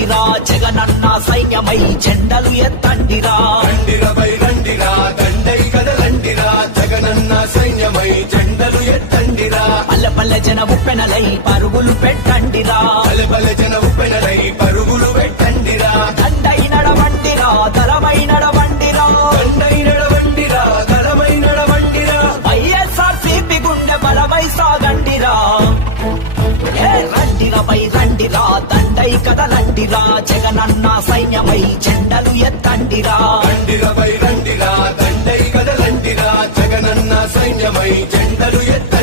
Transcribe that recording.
రండిరా జగనన్న సైన్యమై జెండలు ఎత్తండిరా రండిరపై రండిరా దండై కదలండిరా జగనన్న సైన్యమై జెండలు ఎత్తండిరా పల్లె పల్లె జన ఉప్పెనలై పరుగులు పెట్టండిరా పల్లె పల్లె జన ఉప్పెనలై పరుగులు పెట్టండిరా దండై నడవండిరా దళమై నడవండిరా దండై నడవండిరా దళమై నడవండిరా వైఎస్ఆర్సీపీ గుండె బలమై సాగండిరా రండిరపై రండిరా దండై కదలండిరా జగనన్న సైన్యమై జెండలు ఎత్తండిరా రండిరపై రండిరా దండై కదలండిరా జగనన్న సైన్యమై జెండలు ఎత్తండిరా